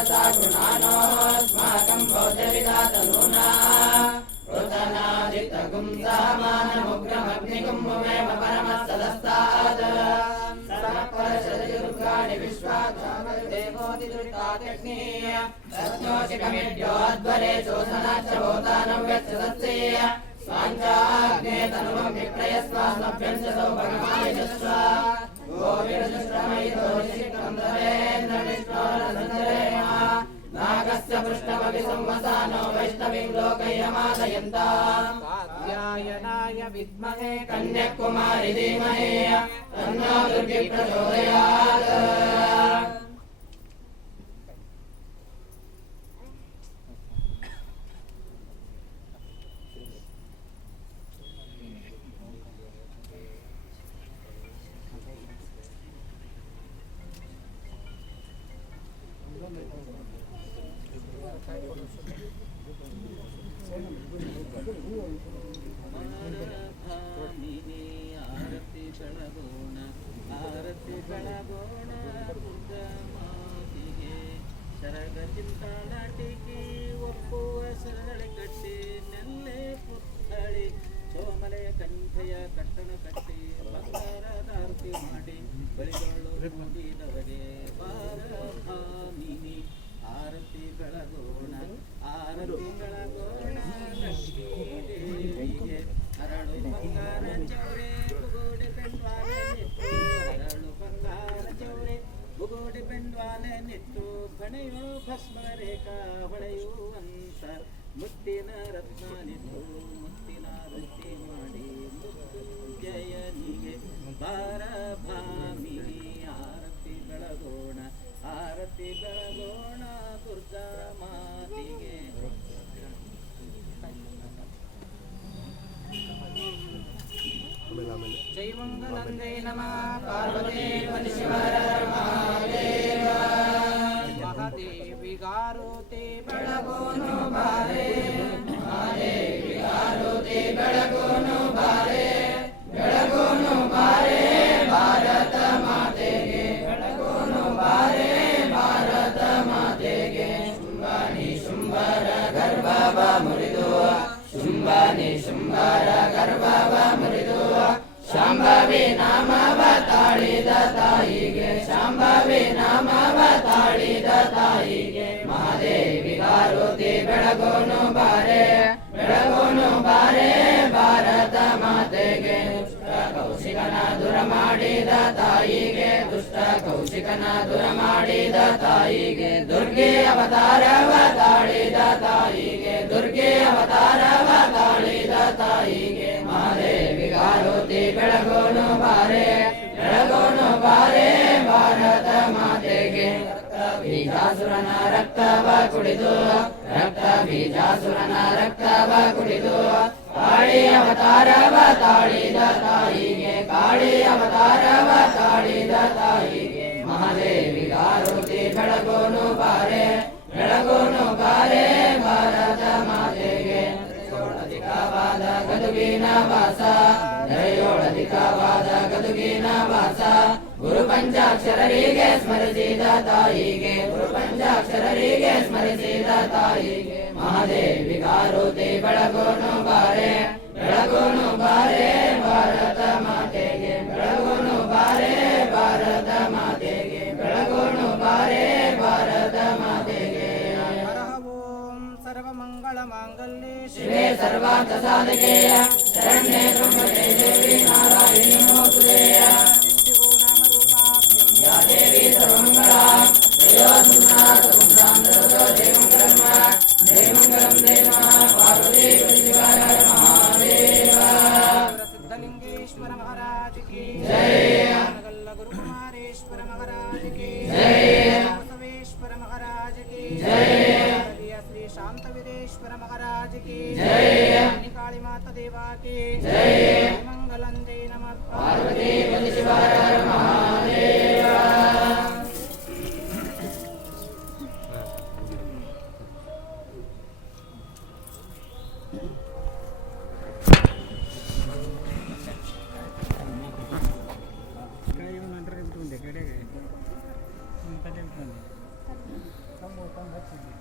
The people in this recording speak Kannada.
अस्त्रिवन्मनसा गृणानोऽस्माकं भोजविधातनूना ऋतनादितगुं सामानमुग्रमग्निगुम्मुमेव परमस्तदस्तात् सर्वपरशतयुर्गाणि विश्वादेवोदिदुरिताग्नेय सत्योषिकमिड्योद्वरे शोषणाच्च भूतानं व्यच्छसत्सेय स्वाञ्चाग्ने तनुवं विक्रयस्वास्मभ्यं च सौ नागस्य पृष्ठमपि संवसानो वैष्णवीं लोकयमादयन्ताम् कात्यायनाय विद्महे कन्याकुमारि धीमहि तन्नो दुर्गे प्रचोदयात् ಚಿಂತಾಲಾಟಿಗೆ ಒಪ್ಪುವ ಸರಳಿ ಕಟ್ಟಿ ನೆಲ್ಲೆ ಪುತ್ಥಳಿ ಸೋಮಲೆಯ ಕಂಠೆಯ ಕಟ್ಟಣ ಕಟ್ಟಿ ಬಂಗಾರದ ಆರತಿ ಮಾಡಿ ಬಳಿಗಳು ಮುಡಿದವಗೆ ಬಾರ ಭಾಮಿನಿ ಆರತಿ ಬೆಳಗೋಣ ಆರತಿ ಬೆಳಗೋಣ, ಲಕ್ಷ್ಮೀ ಹರಳು ಬಂಗಾರ ಚೌರೆ ಬುಗೋಡೆ ಪೆಂಡ್ವಾಲೆ ನಿಟ್ಟು ಹರಳು ಬಂಗಾರ ಚೌರೆ ಬುಗೋಡೆ ಪೆಂಡ್ವಾಲೆ ನಿಟ್ಟು ಬಣೆಯೋ ಭಸ್ಮ ರೇಖಾ ಹೊಳೆಯುವಂತ ಮುತ್ತಿನ ರತ್ನ ನಿಟ್ಟು ಜೈ ಮಂಗಲಂದೇ ನಮಃ. ಪಾರ್ವತಿ ಮಹಾದೇವಿ ಗಾರೋತೆ ಬೆಳಗೋನು ಬಾರೆ ಬೆಳಗೋನು ಬಾರೆ ಬೆಳಗೋನು ಬಾರೆ ಭಾರತ ಮಾತೆಗೆ ಬೆಳಗೋನು ಬಾರೆ ಭಾರತ ಮಾತೆಗೆ ಶುಂಭಾನಿ ಶುಂಭರ ಗರ್ಭವ ಮುರಿದು ಶುಂಭಾನಿ ಶುಂಭರ ಗರ್ಭವ ಶಾಂಭವಿ ನಾಮವ ತಾಳಿದ ತಾಯಿಗೆ, ಶಾಂಭವಿ ನಾಮವ ತಾಳಿದ ತಾಯಿಗೆ, ಮಹಾದೇವಿ ಗಾರುತಿ ಬೆಳಗೋನು ಬಾರೆ ಬೆಳಗೋನು ಬಾರೆ ಭಾರತ ಮಾತೆಗೆ ಕೌಶಿಕನ ದೂರ ಮಾಡಿದ ತಾಯಿಗೆ ದುಷ್ಟ ಕೌಶಿಕನ ದೂರ ಮಾಡಿದ ತಾಯಿಗೆ ದುರ್ಗೆ ಅವತಾರವ ತಾಳಿದ ತಾಯಿಗೆ ದುರ್ಗೆ ಅವತಾರವ ಬೀಜಾಸುರನ ರಕ್ತವ ಕುಡಿದು ರಕ್ತ ಬೀಜಾಸುರನ ರಕ್ತವ ಕುಡಿದು ಕಾಳಿ ಅವತಾರವ ತಾಳಿದ ತಾಯಿಗೆ ಕಾಳಿ ಅವತಾರವ ತಾಳಿದ ತಾಯಿಗೆ. ವಾಸ ದರೆಯೋಳಧಿಕವಾದ ಗದುಗಿನ ವಾಸ ಗುರು ಪಂಚಾಕ್ಷರರಿಗೆ ಸ್ಮರಿಸಿದ ತಾಯಿಗೆ. ಗುರು ಪಂಚಾಕ್ಷರರಿಗೆ ಸ್ಮರಿಸಿದ ತಾಯಿಗೆ. ಮಹಾದೇವಿ ಕಾರುತಿ ಬೆಳಗೋನು ಬಾರೆ. ಬೆಳಗೋನು ಬಾರೆ ಭಾರತ ಮಾತೆಗೆ. ಬೆಳಗೋನು ಬಾರೆ ಭಾರತ ಮಾತೆಗೆ. ಬೆಳಗೋನು ಬಾರೆ ಭಾರತ ಮಾತೆಗೆ. ಸರ್ವ ಮಂಗಳ ಮಾಂಗಲ್ಯ. ಶಿವೇ ಸರ್ವಾರ್ಥ ಸಾಧಕೆಯ. ಶರಣ್ಯೇ ಬ್ರಹ್ಮಣೇ ದೇವಿ ನಾರಾಯಣಿ 같은데.